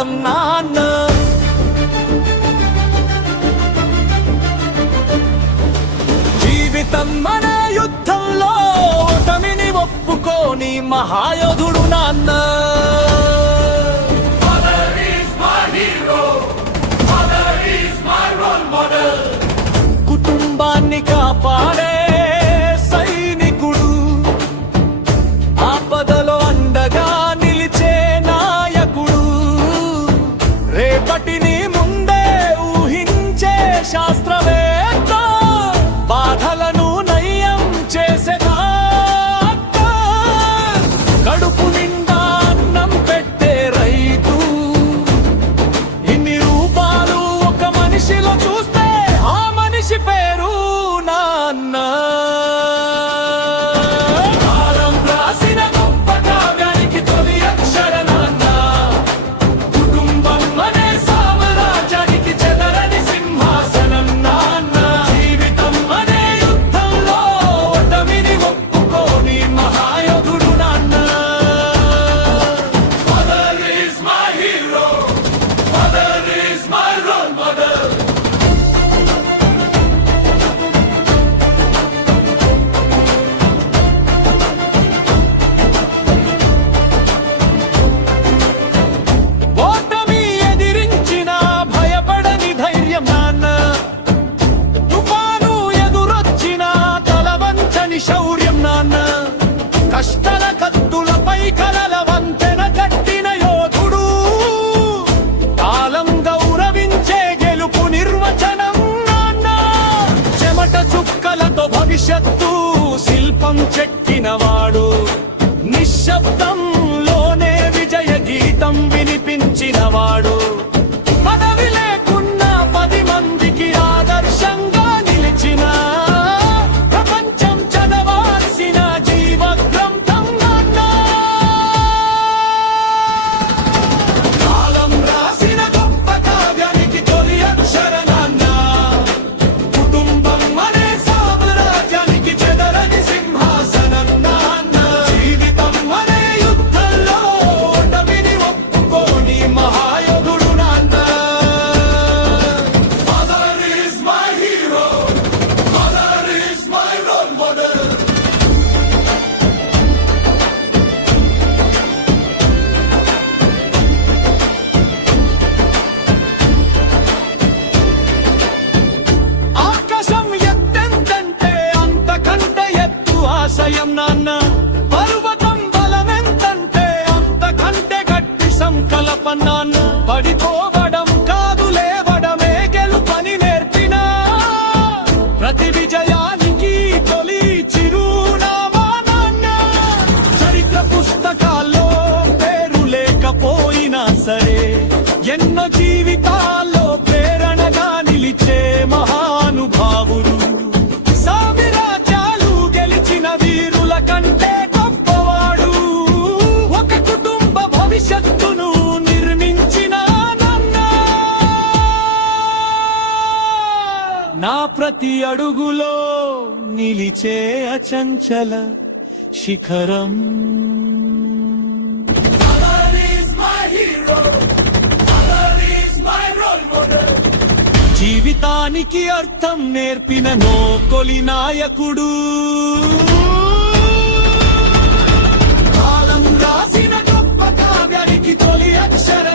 ప్రాణం నాన్న. జీవితం అనే యుద్ధంలో ఓటమిని ఒప్పుకోని మహాయోధుడు నాన్న. కుటుంబాన్ని కాపాడే సైనికుడు, ఆపదలో అండగా నిలిచే నాయకుడు, రేపటిని ముందే ఊహించే శాస్త్రవేత్త, బాధలను నయ్యం చేసే కడుపు నిండా అన్నం పెట్టే రైతు. ఇన్ని రూపాలు ఒక మనిషిలో చూస్తే ఆ మనిషి పేరు నాన్న. కాలం రాసిన గొప్ప కావ్యానికి తొలి అక్షర నాన్న. కుటుంబం అనే సామ్రాజ్యానికి చెదరని సింహాసనం నాన్న. జీవితం అనే యుద్ధంలో ఓటమిని ఒప్పుకోని మహాయోధుడు నాన్న. Father is my hero, father is my role model. ఓటమి ఎదిరించిన భయపడని ధైర్యం నాన్న. తుఫాను ఎదురొచ్చిన తలవంచని శౌర్యం నాన్న. కష్టాల కత్తులపై కలల వంతెన కట్టిన యోధుడు. కాలం గౌరవించే గెలుపు నిర్వచనం నాన్న. చెమట చుక్కలతో భవిష్యత్తు శిల్పం చెక్కినవాడు. నిశ్శబ్దంలోనే విజయ గీతం వినిపించినవాడు. పదవి లేకున్న 10 మందికి ఆదర్శంగా నిలిచిన ప్రపంచం చదవాల్సిన జీవ గ్రంథం నాన్న. కాలం రాసిన గొప్ప కావ్యానికి తొలి అక్షర నాన్న. కుటుంబం అనే సామ్రాజ్యానికి చెదరని సింహాసనం నాన్న. జీవితం అనే యుద్ధంలో ఓటమిని ఒప్పుకోని మహాయోధుడు నాన్న. Father is my hero, father is my role model. ఆకాశం ఎత్తెంతంటే అంతకంటే ఎత్తు ఆశయం నాన్న. పర్వతం బలమెంతంటే అంతకంటే గట్టి సంకల్పం నాన్న. పడిపోవడం కాదు లేవడమే గెలుపని నేర్పిన ప్రతి విజయానికి తొలి చిరునామా నాన్న. చరిత్ర పుస్తకాల్లో పేరు లేకపోయినా సరే ఎన్నో జీవితాల్లో ప్రేరణగా నిలిచే మహానుభావుడు. సామ్రాజ్యాలు గెలిచిన వీరుల కంటే గొప్పవాడు. ఒక కుటుంబ భవిష్యత్తును నిర్మించిన నాన్న. నా ప్రతి అడుగులో నిలిచే అచంచల శిఖరం. Father is my hero, father is my role model. జీవితానికి అర్థం నేర్పిన నోకొలి నాయకుడు. కాలం రాసిన గొప్ప కావ్యానికి తొలి అక్షర